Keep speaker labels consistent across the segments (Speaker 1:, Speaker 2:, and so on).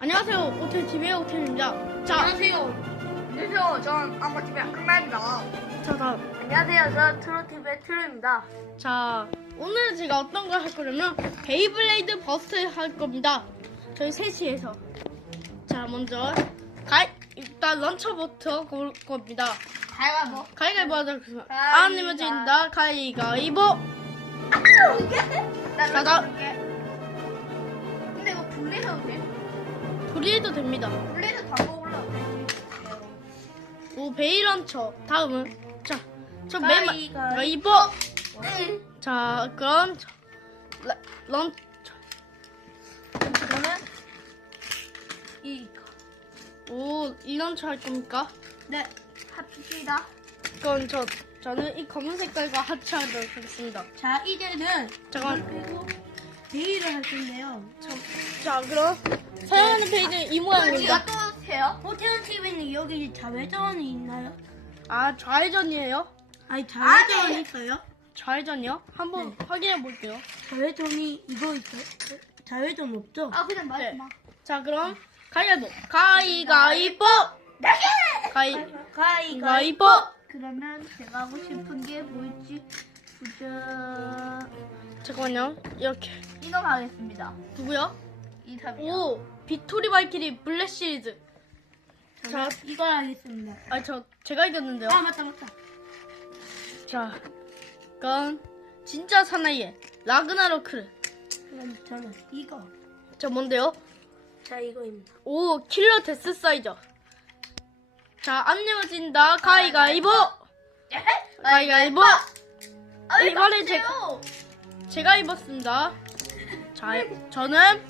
Speaker 1: 안녕하세요. 오텔TV의 오텔입니다. 자,
Speaker 2: 안녕하세요. 전 안마TV의 큰나입니다.
Speaker 1: 자, 다음.
Speaker 2: 안녕하세요. 전 트로TV의 트로입니다.
Speaker 1: 자, 오늘 제가 어떤 걸 할 거냐면 베이블레이드 버스 할 겁니다. 저희 셋이에서. 자, 먼저 일단 런처부터 고를 겁니다.
Speaker 2: 가위바위보.
Speaker 1: 가위바위보 하자.
Speaker 2: 가위바위보.
Speaker 1: 안 내면 진다. 가위바위보.
Speaker 2: 나
Speaker 1: 나.
Speaker 2: 근데 이거 분리해도 돼?
Speaker 1: 분리해도 됩니다.
Speaker 2: 분리해서 다 먹으려고 돼?
Speaker 1: 오, 베이런처. 다음은 저 맨 가위바위보. 자, 그럼 런처.
Speaker 2: 저는 이거.
Speaker 1: 오, 이 런처 할 겁니까?
Speaker 2: 네. 합시다.
Speaker 1: 그럼 저는 이 검은 색깔과 하차하도록 하겠습니다.
Speaker 2: 자, 이제는
Speaker 1: 잠깐.
Speaker 2: 그리고 베일을 할 텐데요.
Speaker 1: 자, 그럼 사용하는 페이지는 이 모양입니다.
Speaker 2: 또 세요? 호텔 TV는 여기 좌회전이 있나요?
Speaker 1: 아, 좌회전이에요?
Speaker 2: 아니, 좌회전이 있어요?
Speaker 1: 좌회전이요? 한번 확인해 볼게요.
Speaker 2: 좌회전이 이거 있어요? 좌회전 없죠? 아, 그냥
Speaker 1: 네. 자, 그럼 가위바위보. 가위바위보.
Speaker 2: 그러면 제가 하고 싶은 게 뭐였지? 보자.
Speaker 1: 잠깐만요. 이렇게.
Speaker 2: 이놈 하겠습니다.
Speaker 1: 누구요?
Speaker 2: 이 탑이요.
Speaker 1: 오, 빅토리 발키리 블랙 시리즈.
Speaker 2: 자, 이걸 하겠습니다.
Speaker 1: 제가 이겼는데요.
Speaker 2: 아, 맞다.
Speaker 1: 자, 그럼 진짜 사나이의 라그나로크.
Speaker 2: 그럼 저는 이거.
Speaker 1: 저 뭔데요?
Speaker 2: 자, 이거입니다.
Speaker 1: 오, 킬러 데스 사이저. 자, 안 내어진다. 가위바위보. 가위바위보. 이번에 제가 입었습니다. 자, 저는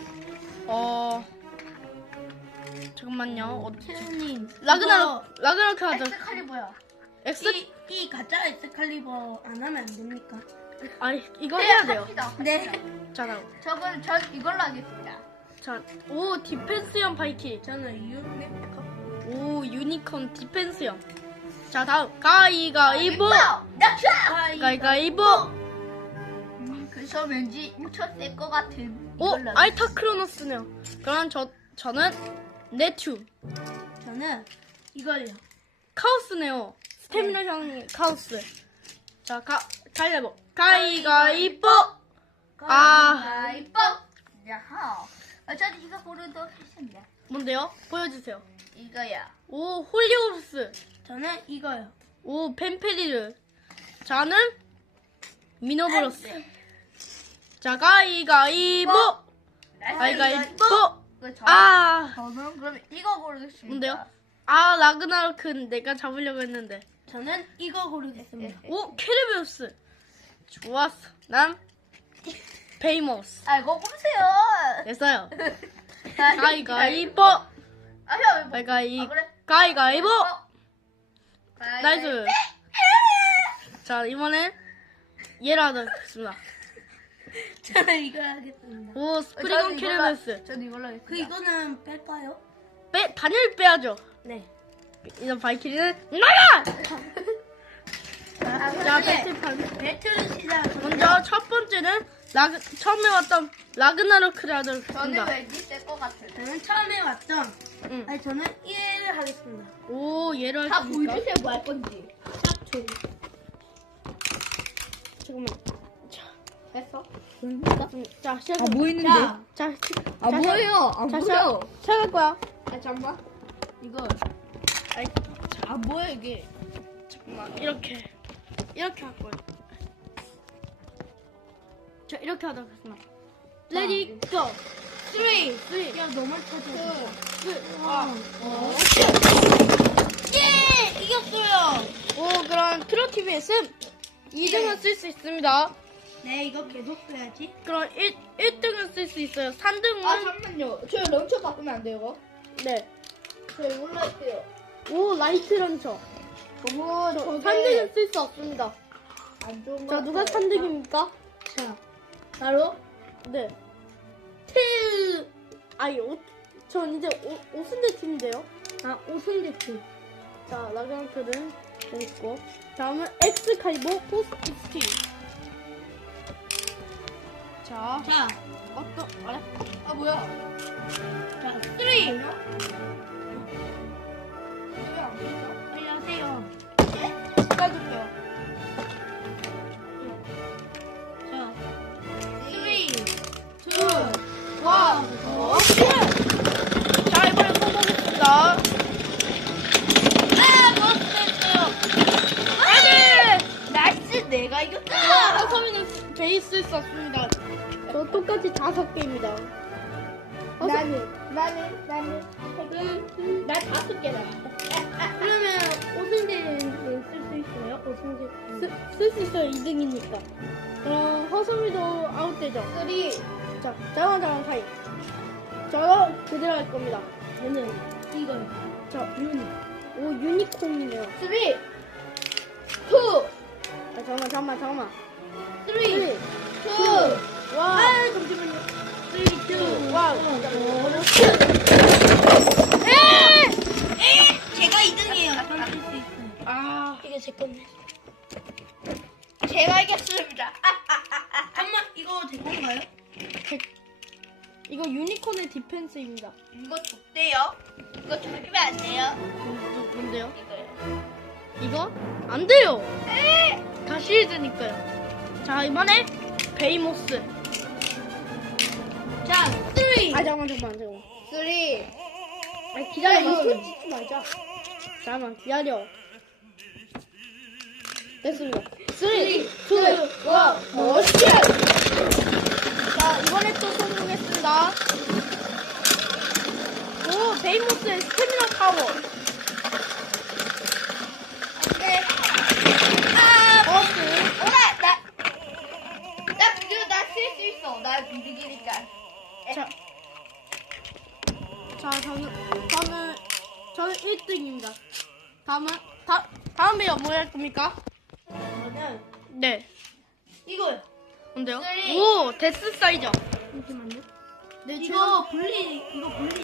Speaker 1: 잠깐만요.
Speaker 2: 태우님.
Speaker 1: 라그나로크 하자.
Speaker 2: 엑스칼리버야. 이 가짜 엑스칼리버 안 하면 안 됩니까?
Speaker 1: 아니, 이거 해야 돼요.
Speaker 2: 네.
Speaker 1: 자, 다음.
Speaker 2: 전 이걸로 하겠습니다.
Speaker 1: 자, 오, 디펜스형 바이키.
Speaker 2: 저는 유니콘.
Speaker 1: 오, 유니콘 디펜스형. 자, 다음. 가위바위보. 가위바위보.
Speaker 2: 그래서 왠지 엄청 셀 것 같은.
Speaker 1: 오,
Speaker 2: 이걸로 하겠습니다.
Speaker 1: 알타 크로노스네요. 그럼 저는 네튜.
Speaker 2: 저는 이걸요.
Speaker 1: 카오스네요. 스태미너형 카오스. 자, 가위바위보. 가위바위보.
Speaker 2: 가위바위보. 야하. 저는 이거 고르도록 했습니다.
Speaker 1: 뭔데요? 보여주세요.
Speaker 2: 이거야.
Speaker 1: 오, 홀리오스.
Speaker 2: 저는 이거요.
Speaker 1: 오, 펜페리르. 저는 미노브로스. 자, 가위바위보. 가위바위보. 아,
Speaker 2: 저는 그럼 이거 고르겠습니다.
Speaker 1: 뭔데요? 아, 라그나로크는 내가 잡으려고 했는데.
Speaker 2: 저는 이거 고르겠습니다.
Speaker 1: 오, 캐리베우스. 좋았어. 난 베이모스.
Speaker 2: 아, 이거 고르세요.
Speaker 1: 됐어요. 가위바위보.
Speaker 2: 아, 형.
Speaker 1: 가위바위보.
Speaker 2: 그래?
Speaker 1: 가위바위보. 나이스. 자, 이번엔 얘를 하도록 하겠습니다.
Speaker 2: 저는 이거 하겠습니다.
Speaker 1: 오, 스프링온 캐리베우스.
Speaker 2: 저는 이걸로 하겠습니다. 이거는 뺄까요?
Speaker 1: 단일 빼야죠.
Speaker 2: 네.
Speaker 1: 이런 바이키리는 나가! 자,
Speaker 2: 네.
Speaker 1: 배틀판.
Speaker 2: 배틀 시작.
Speaker 1: 먼저 첫 번째는 처음에 왔던 라그나로크를 하도록
Speaker 2: 저는
Speaker 1: 하겠습니다.
Speaker 2: 왠지 셀것 같아요. 저는 처음에 왔던.
Speaker 1: 응.
Speaker 2: 아니, 저는 얘를 하겠습니다.
Speaker 1: 오, 얘를
Speaker 2: 다
Speaker 1: 할 겁니까?
Speaker 2: 보여주세요, 뭐 할 건지.
Speaker 1: 잠깐만.
Speaker 2: 됐어?
Speaker 1: 자, 시작.
Speaker 2: 뭐 있는데?
Speaker 1: 자,
Speaker 2: 뭐예요?
Speaker 1: 자, 시작할 거야.
Speaker 2: 아, 잠깐만. 이거.
Speaker 1: 아이, 자, 뭐야 이게? 잠깐만, 이렇게 할 거야. 자, 이렇게 하도록 하겠습니다. 레디 고! 3.
Speaker 2: 야, 너만 쳐줘.
Speaker 1: 예! 이겼어요! 오, 그럼 트로TV의 승! 2등은 쓸 수 있습니다.
Speaker 2: 네, 이거 계속 써야지.
Speaker 1: 그럼 1등은 쓸 수 있어요. 3등은
Speaker 2: 잠깐만요. 저 런처 바꾸면 안 돼요, 이거?
Speaker 1: 네.
Speaker 2: 저 이걸로 할게요.
Speaker 1: 오, 라이트 런처.
Speaker 2: 너무
Speaker 1: 3등은 쓸 수 없습니다.
Speaker 2: 안 좋은
Speaker 1: 자, 누가 3등입니까?
Speaker 2: 자, 바로
Speaker 1: 네. 아니, 전 이제 오순대 팀인데요.
Speaker 2: 아, 오순대 팀.
Speaker 1: 자, 라그나로크는 됐고. 다음은 엑스칼리버 포스트. 자,
Speaker 2: 자,
Speaker 1: 어떤, 아래?
Speaker 2: 아, 뭐야. 자,
Speaker 1: 많이 쓸 수 없습니다. 저 똑같이 5개입니다.
Speaker 2: 나는
Speaker 1: 난 5개다. 그러면 오승재는 쓸 수 있어요? 오승재 쓸 수 있어요. 2등이니까. 그럼 허수미도 아웃되죠.
Speaker 2: 3.
Speaker 1: 자, 잠깐만 타임. 저 그대로 할 겁니다. 얘는
Speaker 2: 이거요.
Speaker 1: 저 오 유니콘이네요.
Speaker 2: 3. 2.
Speaker 1: 아, 잠깐만.
Speaker 2: 3.
Speaker 1: 2.
Speaker 2: 2.
Speaker 1: 와.
Speaker 2: 잠시만요.
Speaker 1: 3, 2, 1. 와.
Speaker 2: 제가 2등이에요. 저는 쓸수 있어요.
Speaker 1: 아, 이게 제 건데.
Speaker 2: 제가 이겼습니다. 잠깐만, 이거 제 건가요?
Speaker 1: 이거 유니콘의 디펜스입니다.
Speaker 2: 이거 줬대요. 이거 주면 안 돼요.
Speaker 1: 뭔데요?
Speaker 2: 이거요.
Speaker 1: 이거? 안 돼요. 다시 해야 되니까요. 자, 이번에 베이모스.
Speaker 2: 자, 3.
Speaker 1: 잠깐만.
Speaker 2: 3.
Speaker 1: 아니, 기다려.
Speaker 2: 이거
Speaker 1: 손 찢지 말자. 잠깐만, 기다려. 됐습니다. 3, 2, 1.
Speaker 2: 멋있게.
Speaker 1: 자, 이번에 또 성공했습니다. 오, 베이모스의 스태미나 파워.
Speaker 2: 네.
Speaker 1: 버스.
Speaker 2: 나쓸 수 있어. 나 비둘기니까.
Speaker 1: 자, 저는 1등입니다. 다음 배역 뭐 할 겁니까?
Speaker 2: 저는
Speaker 1: 네.
Speaker 2: 이거요.
Speaker 1: 뭔데요?
Speaker 2: 쓰리.
Speaker 1: 오, 데스 사이저. 잠시만요. 네,
Speaker 2: 이거 분리